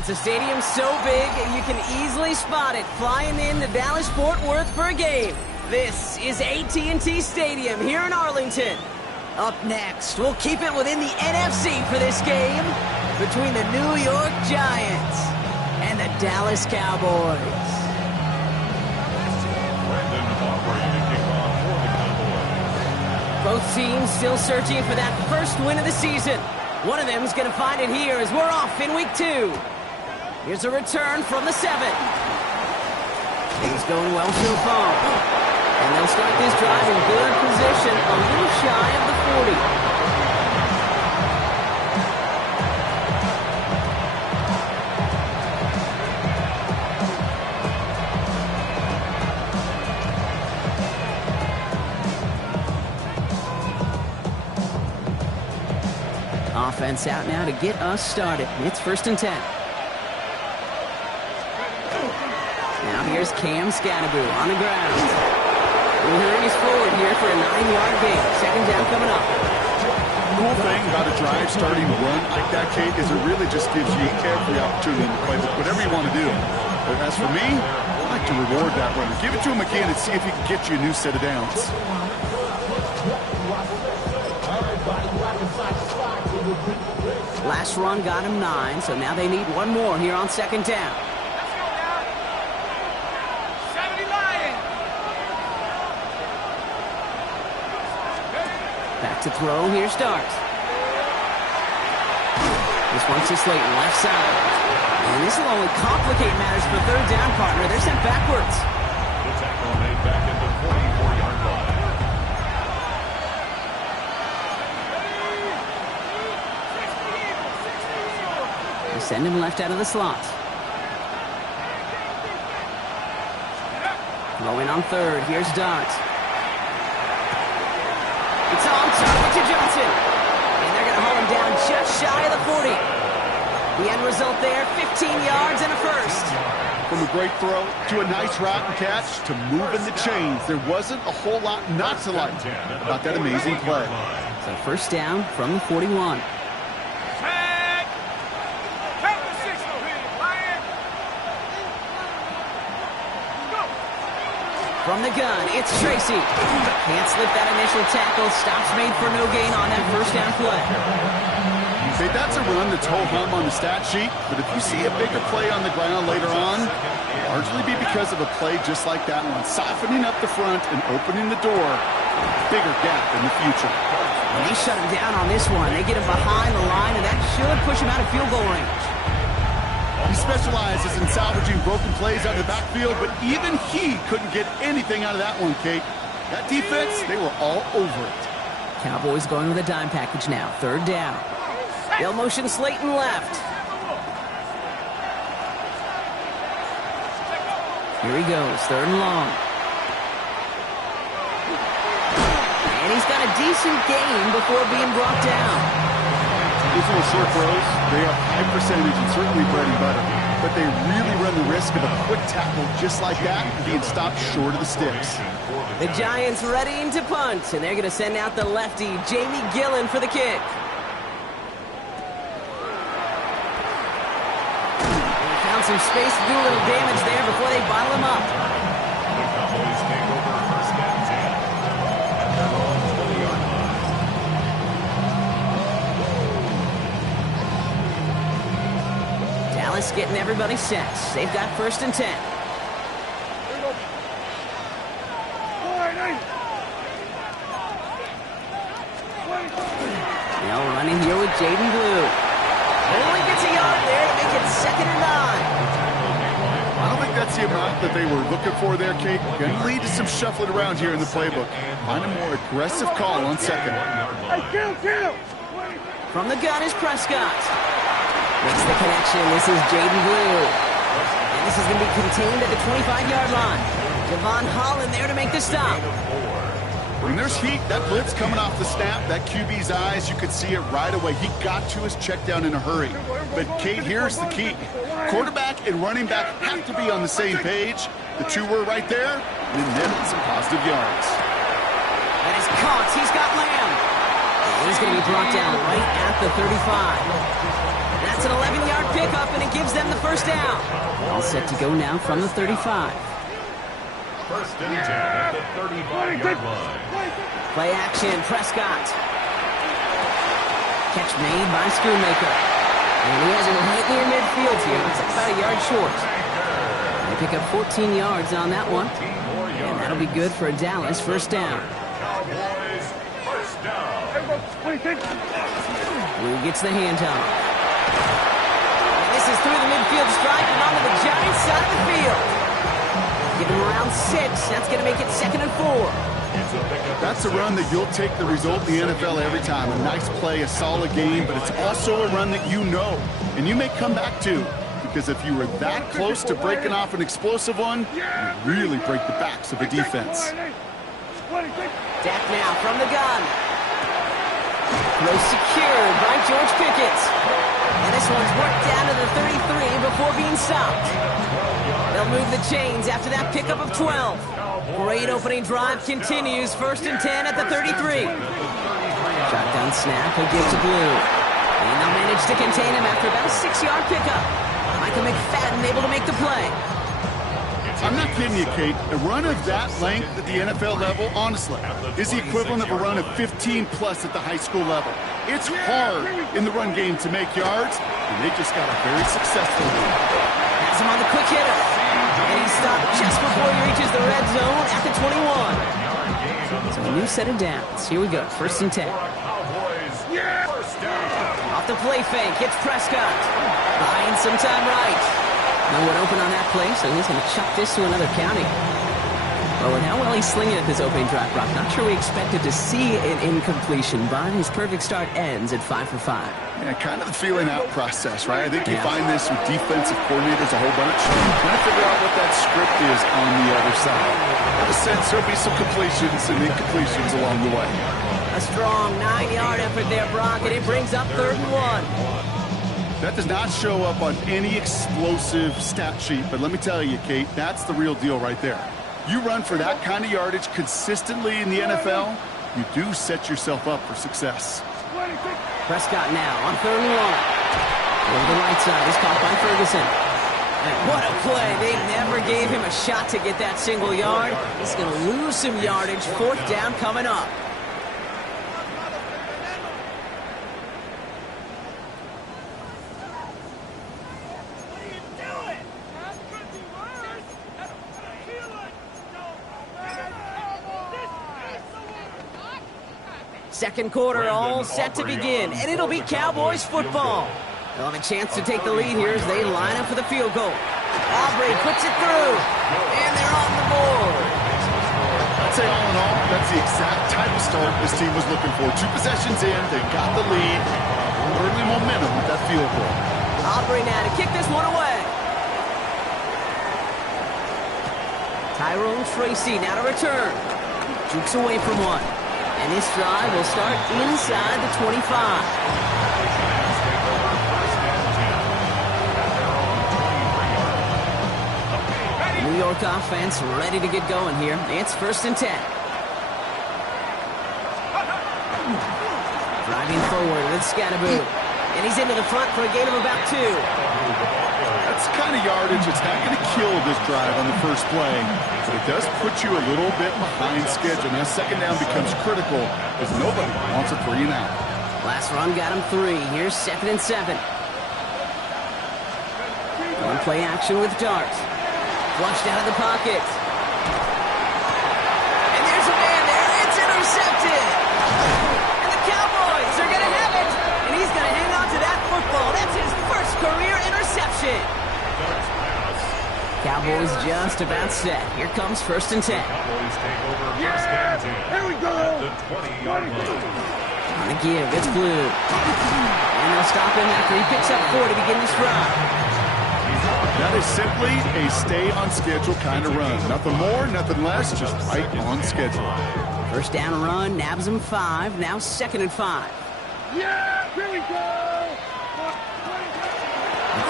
it's a stadium so big you can easily spot it flying into Dallas-Fort Worth for a game. This is AT&T Stadium here in Arlington. Up next, we'll keep it within the NFC for this game between the New York Giants and the Dallas Cowboys. Both teams still searching for that first win of the season. One of them is going to find it here as we're off in week 2. Here's a return from the 7. Things going well so far. And they'll start this drive in good position, a little shy of the 40. Offense out now to get us started. It's 1st and 10. Now here's Cam Scannaboo on the ground. We're hurrying forward here for a 9-yard gain. 2nd down coming up. The cool thing about a drive starting to run like that, Kate, is it really just gives you every opportunity to play whatever you want to do. But as for me, I like to reward that runner. Give it to him again and see if he can get you a new set of downs. Last run got him 9, so now they need one more here on 2nd down. Back to throw, here starts. This one's to Slayton, left side. And this will only complicate matters for 3rd down, partner. They're sent backwards. The tackle made back at the 44-yard line. Send him left out of the slot. Throwing on 3rd. Here's Dart. It's on target to Johnson. And they're going to haul him down just shy of the 40. The end result there, 15 yards and a first. From a great throw to a nice route and catch to moving the chains. There wasn't a whole lot not to like about that amazing play. So 1st down from the 41. From the gun, it's Tracy. Can't slip that initial tackle. Stops made for no gain on that 1st down play. Say that's a run that's ho-hum on the stat sheet, but if you see a bigger play on the ground later on, largely be because of a play just like that one, softening up the front and opening the door. Bigger gap in the future. And they shut him down on this one. They get him behind the line, and that should push him out of field goal range. He specializes in salvaging broken plays out of the backfield, but even he couldn't get anything out of that one, Kate. That defense, they were all over it. Cowboys going with a dime package now. 3rd down. They'll motion Slayton left. Here he goes, 3rd and long. And he's got a decent gain before being brought down. These little short throws, they have high percentage and certainly bread and butter, but they really run the risk of a quick tackle just like that and being stopped short of the sticks. The Giants readying to punt, and they're going to send out the lefty, Jamie Gillen, for the kick. They found some space to do a little damage there before they bottle him up. The Cowboys take over 1st and 10 at their own 20-yard line. Dallas getting everybody set. They've got 1st and 10. Now running here with Jaden Blue. Only gets a yard there to make it 2nd and 9. I don't think that's the amount that they were looking for there, Kate. Going to lead to some shuffling around here in the playbook. Find a more aggressive call on 2nd. From the gun is Prescott. Makes the connection. This is Jaden Blue. And this is going to be contained at the 25-yard line. Devon Holland there to make the stop. When there's heat, that blitz coming off the snap, that QB's eyes, you could see it right away. He got to his check down in a hurry. But, Kate, here's the key. Quarterback and running back have to be on the same page. The two were right there, and then some positive yards. That is caught. He's got Lamb. And he's going to be brought down right at the 35. That's an 11-yard pickup, and it gives them the first down. All set to go now from the 35. First and 10 at the 35-yard line. Play action, Prescott. Catch made by Schoonmaker. And he has it right near midfield here. It's about a yard short. They pick up 14 yards on that one. And that'll be good for a Dallas first down. Cowboys first down. Blue gets the handoff. And this is through the midfield stripe and onto the Giants side of the field. Give him around 6. That's going to make it 2nd and 4. That's a run that you'll take the result in the NFL every time. A nice play, a solid game, but it's also a run that you know, and you may come back to. Because if you were that close to breaking off an explosive one, you really break the backs of a defense. Dak now from the gun. Throw secured by George Pickens. And this one's worked down to the 33 before being stopped. They'll move the chains after that pickup of 12. Great opening drive continues. 1st and 10 at the 33. Shotgun snap, he'll give to Blue. And they'll manage to contain him after about a 6-yard pickup. Michael McFadden able to make the play. I'm not kidding you, Kate. A run of that length at the NFL level, honestly, is the equivalent of a run of 15-plus at the high school level. It's hard in the run game to make yards, and they just got a very successful one. Has him on the quick hitter. And he's stopped just before he reaches the red zone at the 21. So a new set of downs. Here we go. 1st and 10. Off the play fake. It's Prescott. Buying some time right. No one open on that play, so he's going to chuck this to another county. Well, with how well he's slinging at this opening drive, Brock, not sure we expected to see an incompletion, but his perfect start ends at 5 for 5. Yeah, kind of the feeling out process, right? I think you find this with defensive coordinators a whole bunch. Trying to figure out what that script is on the other side. I have a sense there'll be some completions and incompletions along the way. A strong 9-yard effort there, Brock, and it brings up 3rd and 1. That does not show up on any explosive stat sheet, but let me tell you, Kate, that's the real deal right there. You run for that kind of yardage consistently in the NFL, you do set yourself up for success. Prescott now on 3rd and 1. Over the right side is caught by Ferguson. And what a play. They never gave him a shot to get that single yard. He's going to lose some yardage. 4th down coming up. Second quarter all set to begin, and it'll be Cowboys football. They'll have a chance to take the lead here as they line up for the field goal. Aubrey puts it through, and they're on the board. I'd say all in all, that's the exact type of start this team was looking for. 2 possessions in, they got the lead. Early momentum with that field goal. Aubrey now to kick this one away. Tyrone Tracy now to return. Jukes away from one. And this drive will start inside the 25. New York offense ready to get going here. It's 1st and 10. Driving forward with Scatterboot. And he's into the front for a gain of about 2. That's the kind of yardage that's not going to kill this drive on the first play, but it does put you a little bit behind schedule. Now, 2nd down becomes critical because nobody wants a 3 and out. Last run got him 3. Here's 2nd and 7. One play action with Dart. Flushed out of the pocket. And there's a man there. It's intercepted. And the Cowboys are going to have it. And he's going to hang on to that football. That's his first career interception. Cowboys just about set. Here comes 1st and 10. Cowboys take over first and 10. Here we go. At the 20-yard line. On the give, it's Blue. And they'll stop him after he picks up 4 to begin this drive. That is simply a stay-on-schedule kind of run. Nothing more, nothing less, just right on schedule. 1st down run, nabs him 5. Now 2nd and 5. Yeah, here we go.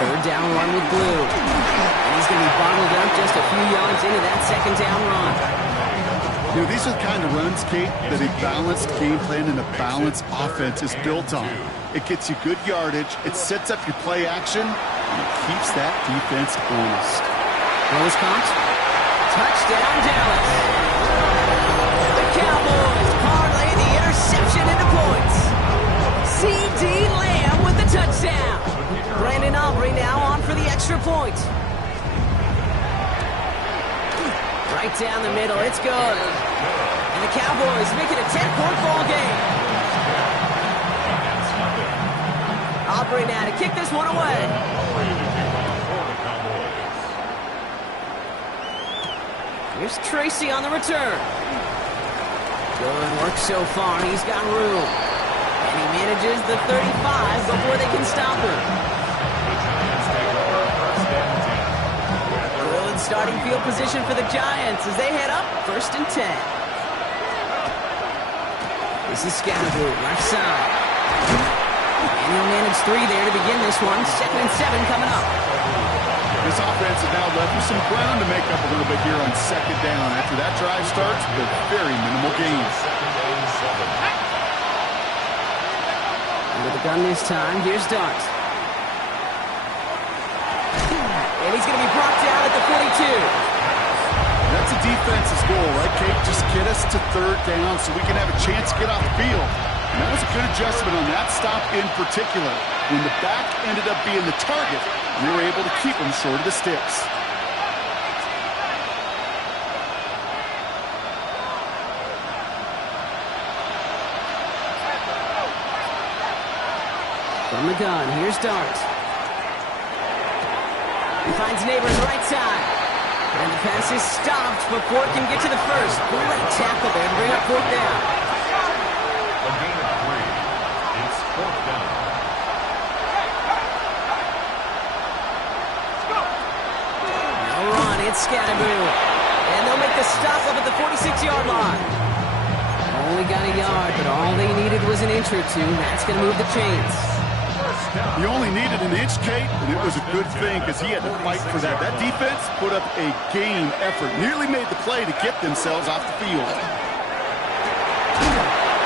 3rd down run with Blue. And he's going to be bottled up just a few yards into that 2nd down run. You know, these are the kind of runs, Kate, that a balanced game plan and a balanced offense is built on. It gets you good yardage, it sets up your play action, and it keeps that defense honest. What was caught? Touchdown, Dallas. The Cowboys parlay the interception into points. C.D. Lamb with the touchdown. Brandon Aubrey now on for the extra point. Right down the middle, it's good. And the Cowboys make it a 10-point ball game. Aubrey now to kick this one away. Here's Tracy on the return. Good work so far, he's got room. And he manages the 35 before they can stop him. Good starting field position for the Giants as they head up 1st and 10. This is Scatterboo, left side. And he'll manage 3 there to begin this one. 2nd and 7 coming up. This offense has now left you some ground to make up a little bit here on 2nd down. After that drive starts with very minimal gains. With the gun this time, here's Dart. And he's going to be brought down at the 42. That's a defense's goal, right, Kate? Just get us to 3rd down so we can have a chance to get off the field. And that was a good adjustment on that stop in particular. When the back ended up being the target, we were able to keep him short of the sticks. From the gun, here's Dart. He finds Neighbors right side. And the pass is stopped before it can get to the first. Great tackle there to bring up 4th down. A gain of 3. It's 4th down. No run, it's Scatterboo. And they'll make the stop up at the 46-yard line. Only got a yard, but all they needed was an inch or 2. That's going to move the chains. He only needed an inch, Kate, and it was a good thing because he had to fight for that. That defense put up a game effort, nearly made the play to get themselves off the field.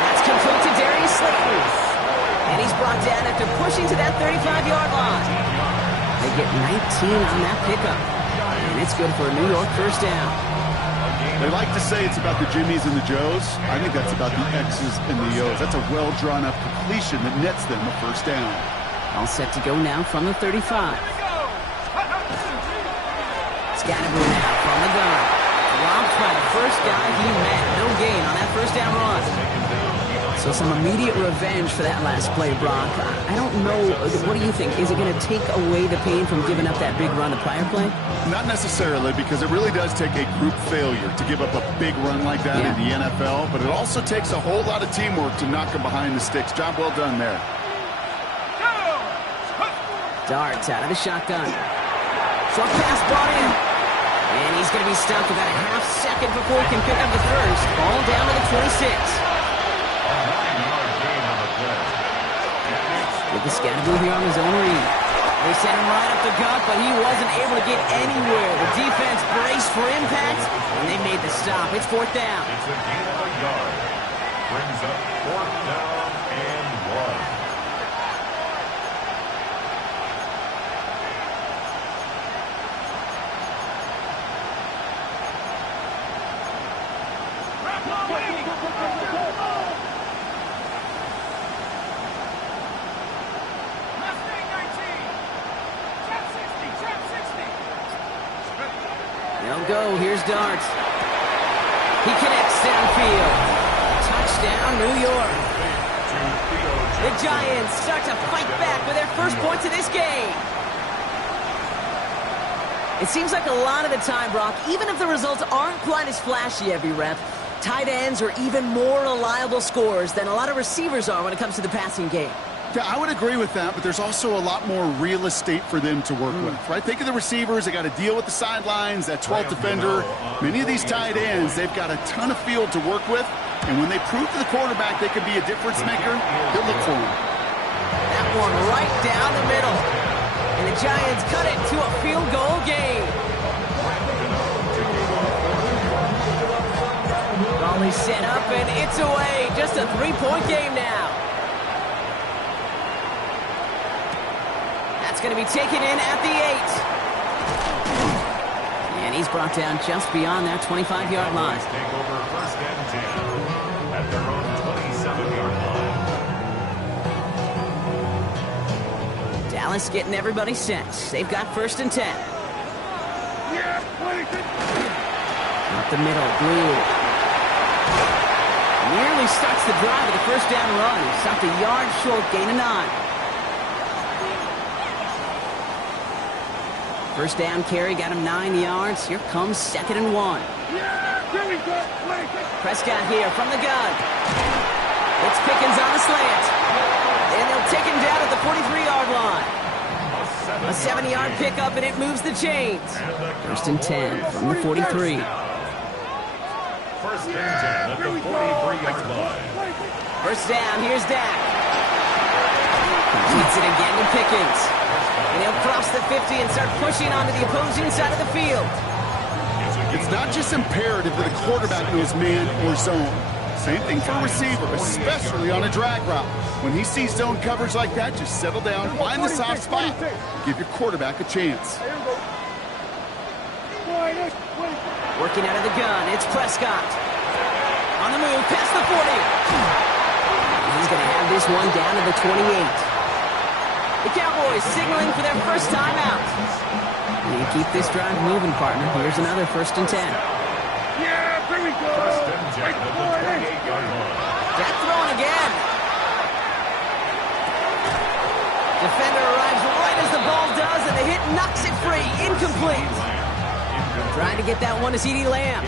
That's complete to Darius Slayton. And he's brought down after pushing to that 35-yard line. They get 19 on that pickup. And it's good for a New York 1st down. They like to say it's about the Jimmies and the Joes. I think that's about the X's and the O's. That's a well-drawn-up completion that nets them a 1st down. All set to go now from the 35. Scatterboo now from the gun. Robbed by the first guy he met. No gain on that 1st down run. So some immediate revenge for that last play, Brock. I don't know. What do you think? Is it going to take away the pain from giving up that big run the prior play? Not necessarily, because it really does take a group failure to give up a big run like that in the NFL, but it also takes a whole lot of teamwork to knock him behind the sticks. Job well done there. Darts out of the shotgun. Short pass brought in. And he's going to be stopped about a half second before he can pick up the first. Ball down to the 26. With the Scatterboo here on his own read. They sent him right up the gut, but he wasn't able to get anywhere. The defense braced for impact, and they made the stop. It's 4th down. It's a gain of a yard. Brings up 4th down and 1. They'll go. Here's Darts. He connects downfield. Touchdown, New York. The Giants start to fight back with their first points of this game. It seems like a lot of the time, Brock, even if the results aren't quite as flashy every rep, tight ends are even more reliable scorers than a lot of receivers are when it comes to the passing game. Yeah, I would agree with that, but there's also a lot more real estate for them to work with, right? Think of the receivers. They got to deal with the sidelines, that 12th defender. Many of these tight ends, they've got a ton of field to work with, and when they prove to the quarterback they could be a difference maker, they'll look for him. That one right down the middle. And the Giants cut it to a field goal game. Ball is set up, and it's away. Just a three-point game now. That's going to be taken in at the 8. And he's brought down just beyond that 25-yard line. Take over first and 10 at their own 27-yard line. Dallas getting everybody set. They've got first and 10. Up the middle, Blue. Nearly starts the drive with a first down run. He stopped a yard short, gain of 9. First down carry, got him 9 yards. Here comes second and 1. Prescott here from the gun. It's Pickens on the slant. And they'll take him down at the 43-yard line. A 7-yard pickup, and it moves the chains. First and 10 from the 43. First and 10 at the 43-yard line. First down, here's Dak. Completes it again to Pickens. And he'll cross the 50 and start pushing onto the opposing side of the field. It's not just imperative that a quarterback knows man or zone. Same thing for a receiver, especially on a drag route. When he sees zone coverage like that, just settle down, find the soft spot, give your quarterback a chance. Working out of the gun, it's Prescott. On the move, past the 40. He's going to have this one down to the 28. The Cowboys signaling for their first time out. You keep this drive moving, partner. Here's another first and 10. Yeah, here we go. First and 10 at the 28-yard line. Dak throwing again. Defender arrives right as the ball does, and the hit knocks it free. Incomplete. Trying to get that one to CeeDee Lamb.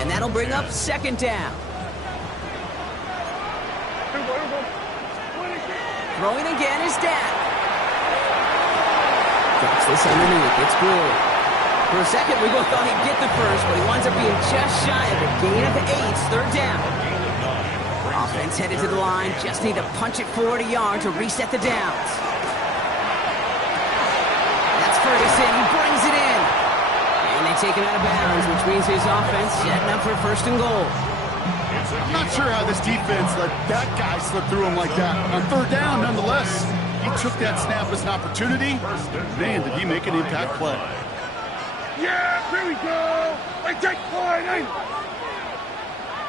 And that'll bring up second down. Throwing again is Dak. Drops this underneath. It's Blue. For a second, we both thought he'd get the first, but he winds up being just shy of a gain of 8. Third down. Offense headed to the line. Just need to punch it forward a yard to reset the downs. That's Ferguson. He brings it in. And they take him out of bounds, which means his offense setting up for first and goal. I'm not sure how this defense let that guy slip through him like that. On third down, nonetheless, he took that snap as an opportunity. Man, did he make an impact play. Yeah, here we go. I take point, eh?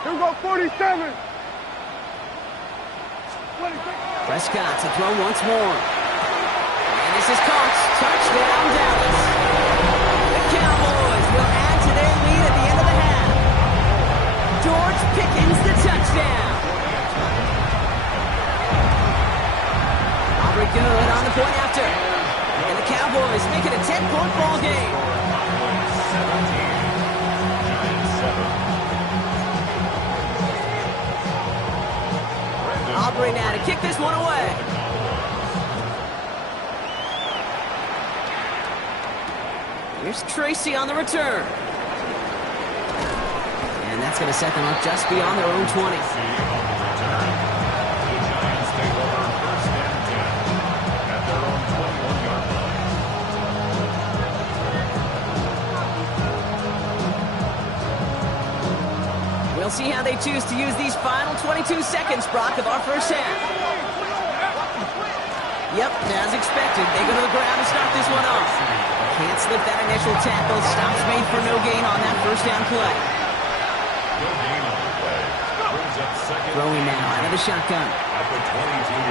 Here we go, 47. Prescott to throw once more. And this is caught. Touchdown, Dallas. The Cowboys will add to their lead at the end of the half. George Pickens the touchdown. Aubrey good on the point after. And the Cowboys make it a 10-point ball game. 17. Aubrey now to kick this one away. Here's Tracy on the return. And that's going to set them up just beyond their own 20. We'll see how they choose to use these final 22 seconds, Brock, of our first half. Yep, as expected, they go to the ground to start this one off. Can't slip that initial tackle. Stops made for no gain on that first down play. Throwing now out of the shotgun.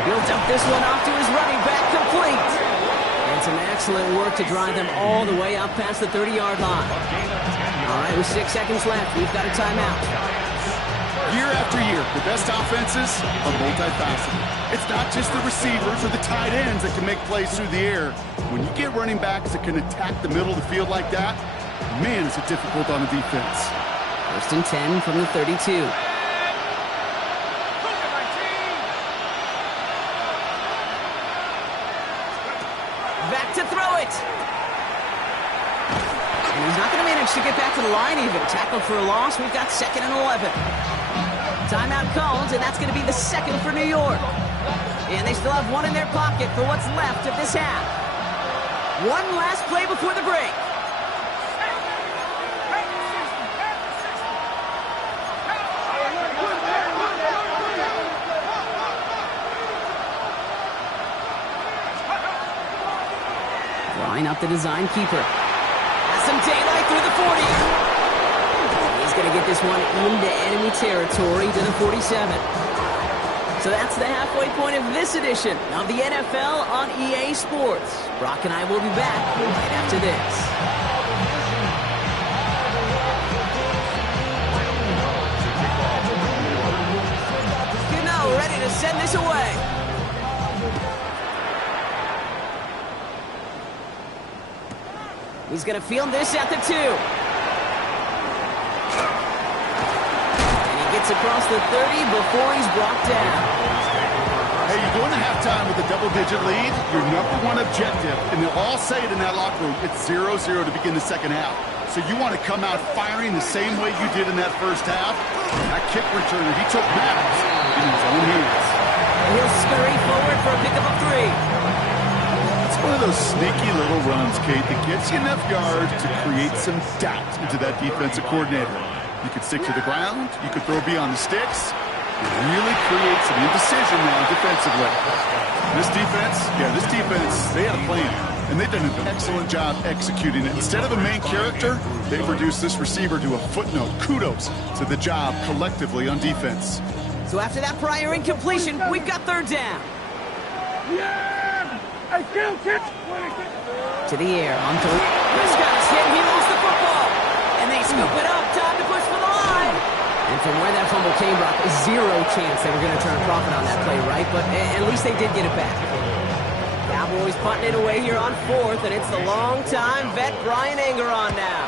He'll dump this one off to his running back, complete. And some excellent work to drive them all the way up past the 30-yard line. All right, with 6 seconds left, we've got a timeout. Year after year, the best offenses are multifaceted. It's not just the receivers or the tight ends that can make plays through the air. When you get running backs that can attack the middle of the field like that, man, is it difficult on the defense. First and 10 from the 32. Back to throw it. And he's not going to manage to get back to the line even. Tackled for a loss. We've got second and 11. Timeout called, and that's going to be the second for New York. And they still have one in their pocket for what's left of this half. One last play before the break. Line up the design keeper. Has some daylight through the 40. He's going to get this one into enemy territory to the 47. So that's the halfway point of this edition of the NFL on EA Sports. Brock and I will be back right after this. Ready to send this away. He's going to field this at the 2. And he gets across the 30 before he's brought down. Hey, you're going to halftime with a double-digit lead. Your number one objective, and they'll all say it in that locker room, it's 0-0 to begin the second half. So you want to come out firing the same way you did in that first half. That kick returner, he took matters in his own hands. And he'll scurry forward for a pickup of 3. It's one of those sneaky little runs, Kate, that gets you enough yards to create some doubt into that defensive coordinator. You could stick to the ground. You could throw beyond the sticks. It really creates some indecision now defensively. This defense, they had a plan. And they've done an excellent job executing it. Instead of a main character, they've reduced this receiver to a footnote. Kudos to the job collectively on defense. So after that prior incompletion, we've got third down. Yeah! I kill kick! To the air on third. Prescott is hit. He lost the football. And they scoop it up. Time to push for the line. And from where that fumble came, Brock, zero chance they were going to turn a profit on that play, right? But at least they did get it back. Cowboys punting it away here on 4th, and it's the long-time vet Brian Anger on now.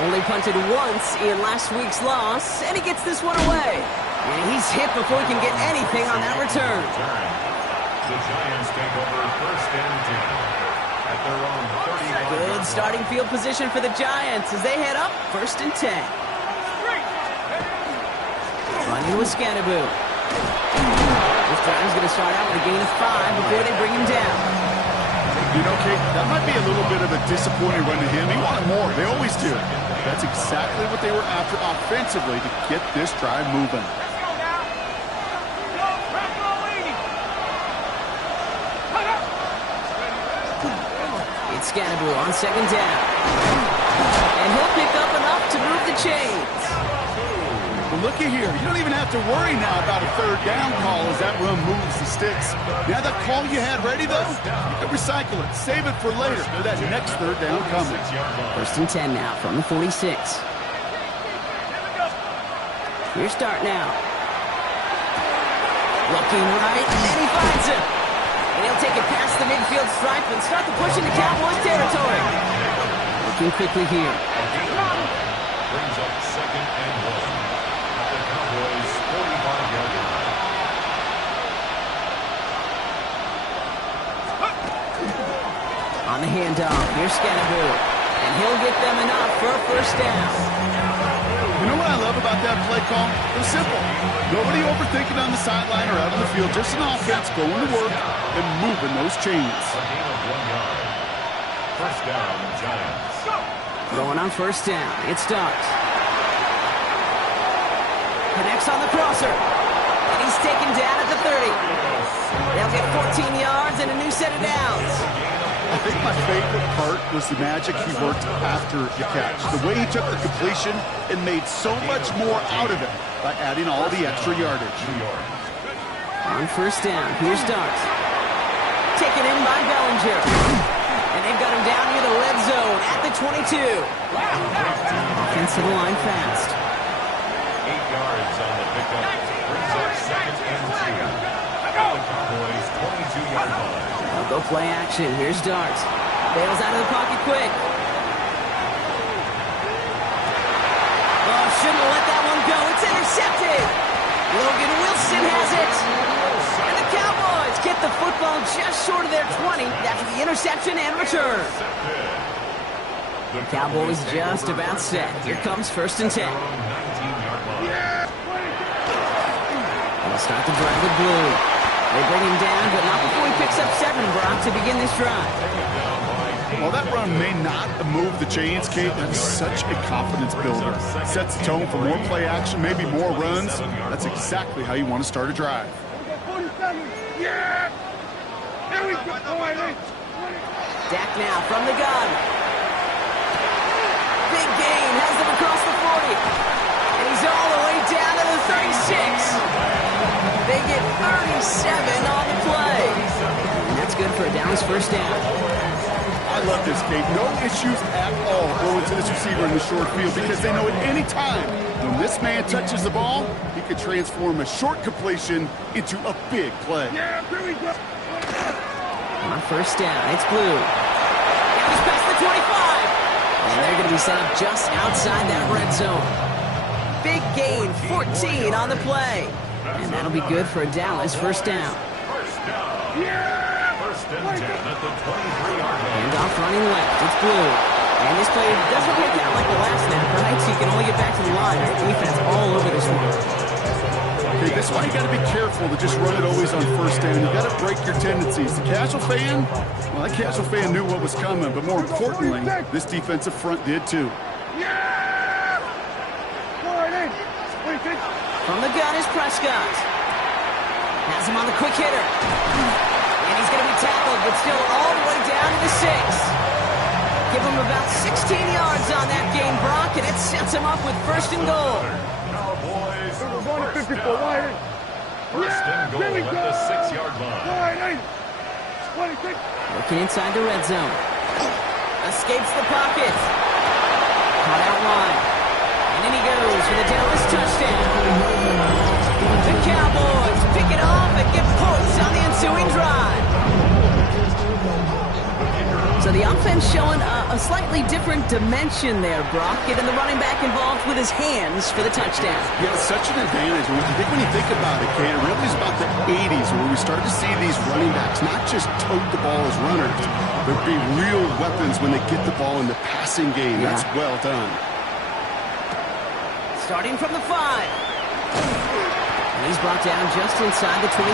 Only punted once in last week's loss, and he gets this one away. And he's hit before he can get anything on that return. The Giants take over 1st and 10 at their own 31. Good starting field position for the Giants as they head up 1st and 10. Running with Scannaboo. This drive's going to start out with a gain of 5 before they bring him down. You know, Kate, that might be a little bit of a disappointing run to him. He wanted more. They always do. That's exactly what they were after offensively to get this drive moving. It's Scannaboo on 2nd down. And he'll pick up enough to move the chains. Well, looky here. You don't even have to worry now about a 3rd down call as that run moves the sticks. Now that call you had ready, though, you can recycle it. Save it for later for that next 3rd down coming. 1st and 10 now from the 46. Here's start now. Looking right, and he finds him. And he'll take it past the midfield stripe and start the push into Cowboys territory. Looking quickly here. Brings up 2nd and 1. The Cowboys 45-yard line. On the handoff, here's Scannaboo. And he'll get them enough for a 1st down. You know what I love about that play call? It was simple. Nobody overthinking on the sideline or out on the field. Just an offense going to work and moving those chains. A gain of 1 yard. 1st down, Giants. Going on 1st down. It starts. Connects on the crosser. And he's taken down at the 30. They'll get 14 yards and a new set of downs. I think my favorite part was the magic he worked after the catch. The way he took the completion and made so much more out of it by adding all the extra yardage. On 1st down, here's Starks. Taken in by Bellinger. And they've got him down near the red zone at the 22. Offensive line fast. 8 yards on the pickup. Brings up 2nd and 2. The Cowboys 22-yard line. They'll go play action. Here's Darts. Bails out of the pocket quick. Oh, shouldn't have let that one go. It's intercepted. Logan Wilson has it. And the Cowboys get the football just short of their 20 after the interception and return. The Cowboys just about set. Here comes 1st and 10. They'll start the drive with Blue. They bring him down, but not before he picks up 7, Brock, to begin this drive. While that run may not move the chains, Kate, that's such a confidence builder. Sets the tone for more play action, maybe more runs. That's exactly how you want to start a drive. Yeah! Here we go! Dak now from the gun. Big gain, has them across the 40. And he's all the way down to the 36. They get 37 on the play. And that's good for a Dallas first down. I love this, Kate. No issues at all going to this receiver in the short field because they know at any time when this man touches the ball, he could transform a short completion into a big play. Yeah, here we go. On first down, it's Blue. Now he's past the 25. And they're going to be set up just outside that red zone. Big gain, 14 on the play. And that'll be good for a Dallas first down. First and 10 at the 23-yard line. Handoff running left, it's Blue. And this play doesn't work out like the last snap, right? So you can only get back to the line. The defense all over this one. Okay, that's why you got to be careful to just run it always on first down. You got to break your tendencies. The casual fan, well, that casual fan knew what was coming, but more importantly, this defensive front did too. Yeah! From the gun is Prescott. Has him on the quick hitter. And he's going to be tackled, but still all the way down to the 6. Give him about 16 yards on that gain, Brock, and it sets him up with first and goal. Cowboys, first First down. First and goal at the 6-yard line. Looking inside the red zone. Escapes the pocket. Caught out wide. And in he goes for the Dallas touchdown. The Cowboys pick it off and get points on the ensuing drive. So the offense showing a slightly different dimension there, Brock, getting the running back involved with his hands for the touchdown. Yeah, it's such an advantage. When you think about it, Kate, it really is about the 80s where we start to see these running backs not just tote the ball as runners, but be real weapons when they get the ball in the passing game. Yeah. That's well done. Starting from the 5. And he's brought down just inside the 25.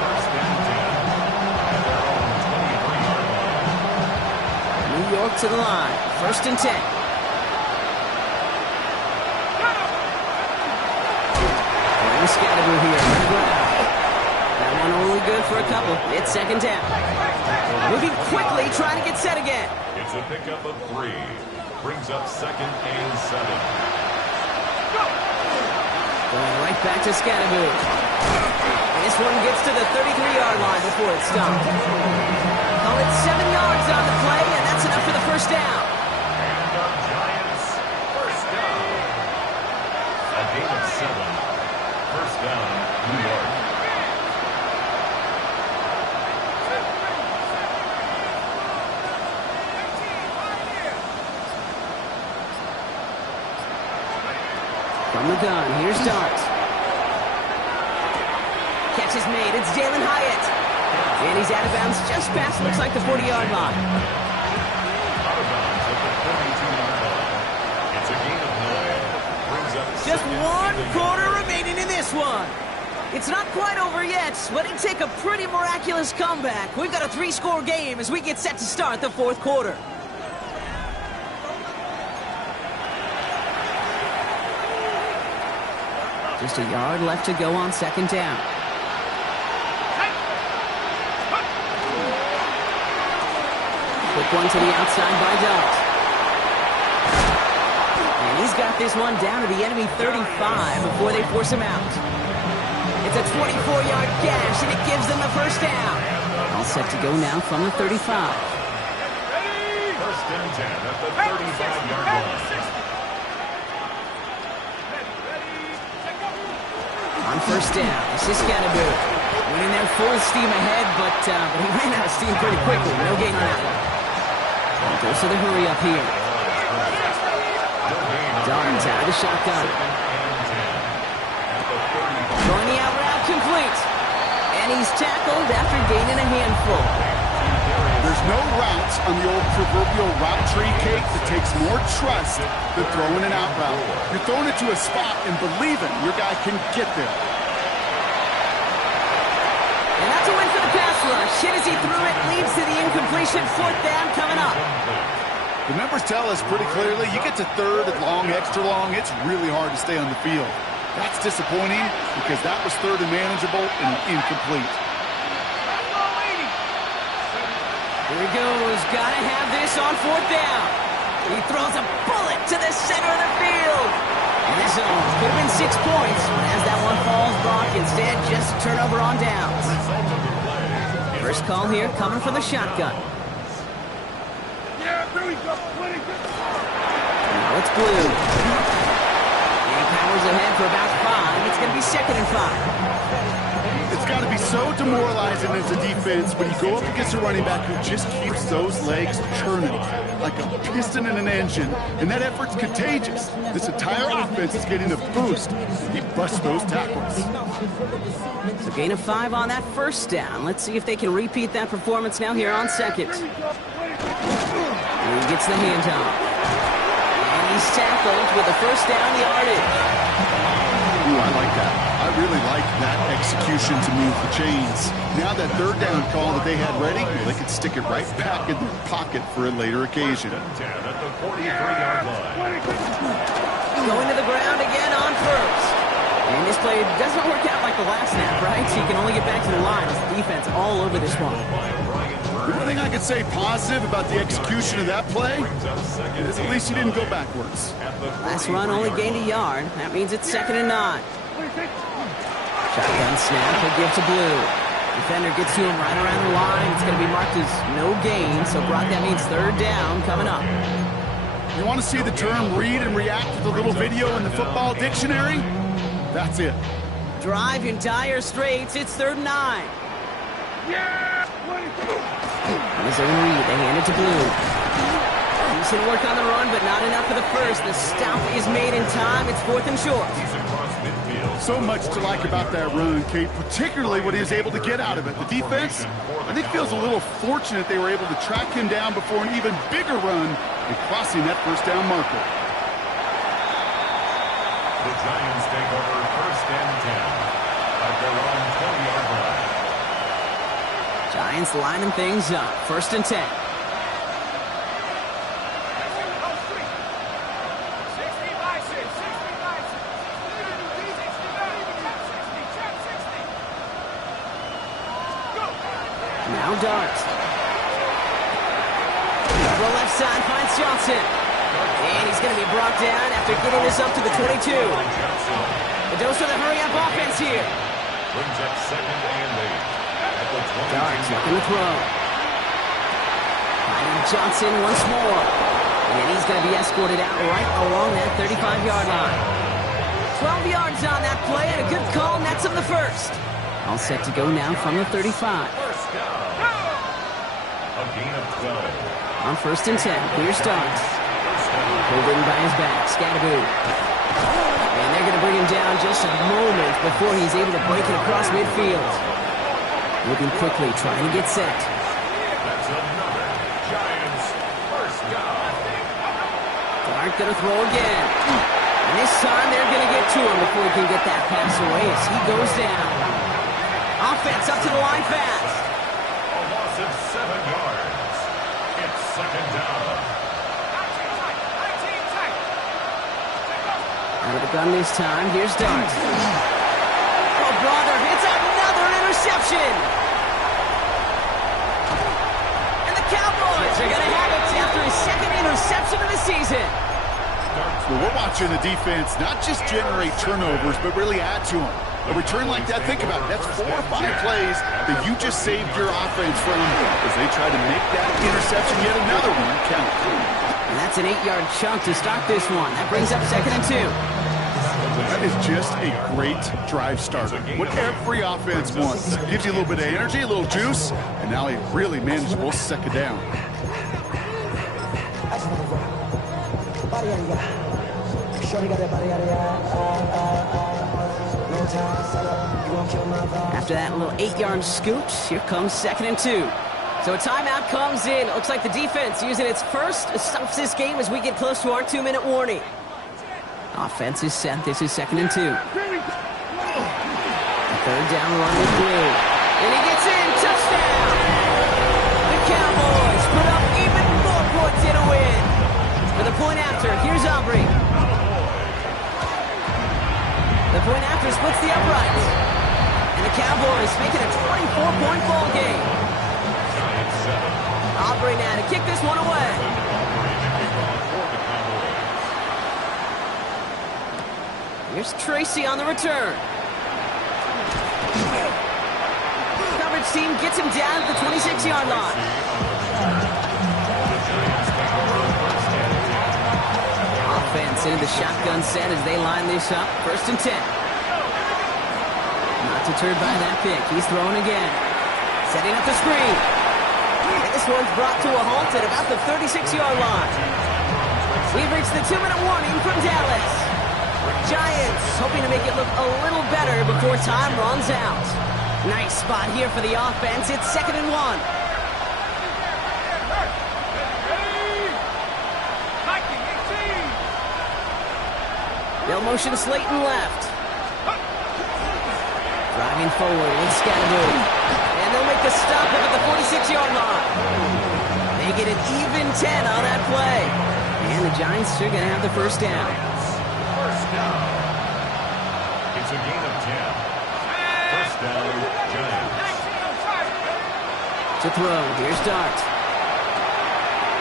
First and 10. New York to the line. First and 10. And Scatterboo here on the ground. That one only good for a couple. It's second down. Moving quickly, trying to get set again. It's a pickup of 3. Brings up second and 7. Going right back to Scatterboo. This one gets to the 33-yard line before it's stopped. Call it 7 yards on the play, and that's enough for the first down. And our Giants, first down. A gain of 7. First down, New York. From the gun, here's Dart. Catch is made, it's Jalen Hyatt. And he's out of bounds just past, looks like the 40-yard line. Out of bounds at the 32-yard line. It's a gain of 9. Brings up Just second one and quarter remaining in this one. It's not quite over yet, but it'd take a pretty miraculous comeback. We've got a 3-score game as we get set to start the fourth quarter. Just a yard left to go on second down. Quick one to the outside by Dart. And he's got this one down to the enemy 35 before they force him out. It's a 24-yard gash, and it gives them the first down. All set to go now from the 35. First and 10 at the 35-yard line. On first down, this is Scatterboo. Winning there full steam ahead, but he ran out of steam pretty quickly. No gain on that one. Goes to the hurry up here. Darden's out of the shotgun. Throwing the out route complete. And he's tackled after gaining a handful. There's no routes on the old proverbial route tree, Kate, that takes more trust than throwing an out route. You're throwing it to a spot and believing your guy can get there. And that's a win for the pass rush. Hit as he threw it, leads to the incompletion. Fourth down coming up. The numbers tell us pretty clearly, you get to third and long, extra long, it's really hard to stay on the field. That's disappointing because that was third and manageable and incomplete. Here he goes. Gotta have this on fourth down. He throws a bullet to the center of the field. And this could have been 6 points, but as that one falls, Brock, instead just a turnover on downs. First call here coming from the shotgun. Yeah, there we go. Now it's Blue. And he powers ahead for about 5. It's going to be 2nd and 5. It's got to be so demoralizing as a defense when you go up against a running back who just keeps those legs churning like a piston in an engine, and that effort's contagious. This entire offense is getting a boost. He busts those tackles. So gain of 5 on that first down. Let's see if they can repeat that performance now here on second. And he gets the handoff. And he's tackled with the first down yardage. Ooh, I like that. I really like that execution to move the chains. Now that third down call that they had ready, well, they could stick it right back in their pocket for a later occasion. Down at the 43-yard line. Going to the ground again on first. And this play doesn't work out like the last snap, right? So you can only get back to the line as the defense all over this one. The only thing I could say positive about the execution of that play is at least he didn't go backwards. Last run only gained a yard. That means it's 2nd and 9. Shotgun snap, he'll give to Blue. Defender gets to him right around the line. It's going to be marked as no gain. So, Brock, that means third down coming up. You want to see the term read and react to the little video in the football dictionary? That's it. Drive in dire straits. It's 3rd and 9. Yeah! On his own read, they hand it to Blue. Decent work on the run, but not enough for the first. The stop is made in time. It's 4th and short. So much to like about that run, Kate, particularly what he was able to get out of it. The defense, I think, feels a little fortunate they were able to track him down before an even bigger run and crossing that first down marker. The Giants take over 1st and 10 at their own 20-yard line. Giants lining things up. 1st and 10. Now Dart. The left side finds Johnson. And he's going to be brought down after getting this up to the 22. The dose of the hurry-up offense here. Brings up 2nd and 8 at the 22. Dart's looking to throw. Finding Johnson once more. And he's going to be escorted out right along that 35-yard line. 12 yards on that play and a good call nets him the first. All set to go now from the 35. First down. A gain of 12. On 1st and 10, here's Starks. Holding by his back, Scatteroo. And they're going to bring him down just a moment before he's able to break it across midfield. Moving quickly, trying to get set. That's another Giants first down. Dart going to throw again. And this time they're going to get to him before he can get that pass away as he goes down. Offense up to the line fast. A loss of 7 yards. It's 2nd down. Out of the gun this time, here's Dart. Oh, brother, it's another interception. And the Cowboys are going to have it after his 2nd interception of the season. Well, we're watching the defense not just generate turnovers, but really add to them. A return like that, think about it, that's 4 or 5 plays that you just saved your offense from as they try to make that interception, yet another one, count. And that's an 8-yard chunk to start this one. That brings up 2nd and 2. That is just a great drive starter. What every offense wants. Gives you a little bit of energy, a little juice, and now a really manageable 2nd down. After that little 8-yard scoot, here comes 2nd and 2. So a timeout comes in. It looks like the defense using its first stops this game as we get close to our 2-minute warning. Offense is set. This is 2nd and 2. A 3rd down run with Blue. And he gets in. Touchdown! The Cowboys put up even more points in a win. For the point after, here's Aubrey. The point after splits the uprights. And the Cowboys make it a 24-point ball game. Here's Tracy on the return. Coverage team gets him down at the 26-yard line. Offense into the shotgun set as they line this up. 1st and 10. Not deterred by that pick. He's throwing again. Setting up the screen. And this one's brought to a halt at about the 36-yard line. We've reached the 2-minute warning from Dallas. Giants hoping to make it look a little better before time runs out. Nice spot here for the offense. It's 2nd and 1. They'll motion Slayton left. Driving forward with Scattergood. And they'll make the stop up at the 46-yard line. They get an even 10 on that play. And the Giants are going to have the first down. First down. It's a gain of 10. First down, Giants. To throw, here's Dart.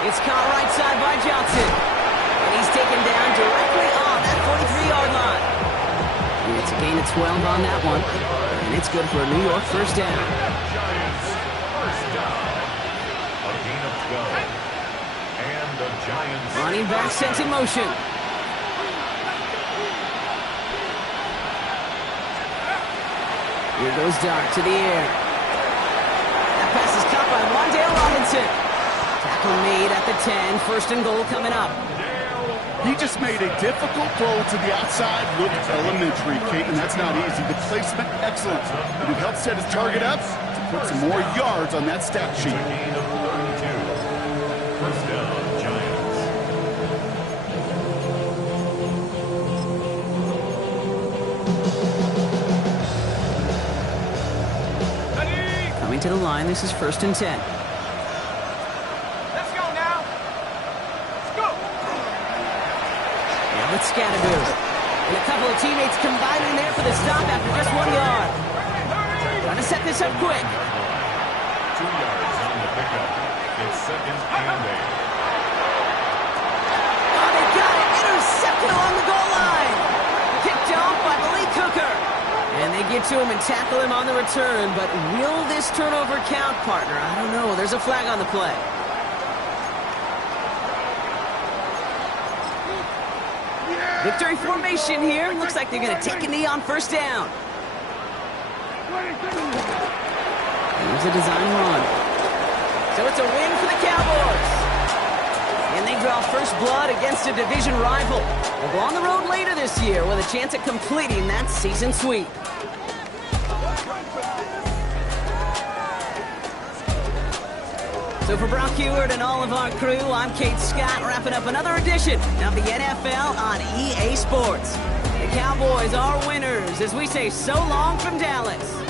It's caught right side by Johnson. And he's taken down directly on that 43-yard line. And it's a gain of 12 on that one. And it's good for a New York first down. Giants, first down. A gain of 12. And the Giants. Running back sent in motion. Here goes Dart to the air. That pass is caught by Wandale Robinson. Tackle made at the 10. 1st and goal coming up. He just made a difficult throw to the outside. Looked elementary, Kate, and that's not easy. The placement, excellent. And it helped set his target up to put some more yards on that stat sheet. Gain of 32. First down, Giants. Coming to the line, this is 1st and 10. Let's go now. Let's go. Now it's Scattergood. And a couple of teammates combining there for the stop after just 1 yard. Trying to set this up quick. 2 yards on the pickup. It's 2nd and 8. Oh, they got it. Intercepted along the goal line. Picked off by Malik Hooker. And they get to him and tackle him on the return. But will this turnover count, partner? I don't know. There's a flag on the play. Victory formation here. Looks like they're going to take a knee on 1st down. Here's a design run. So it's a win for the Cowboys. And they draw first blood against a division rival. They'll go on the road later this year with a chance at completing that season sweep. So for Brock Heward and all of our crew, I'm Kate Scott, wrapping up another edition of the NFL on EA Sports. The Cowboys are winners as we say so long from Dallas.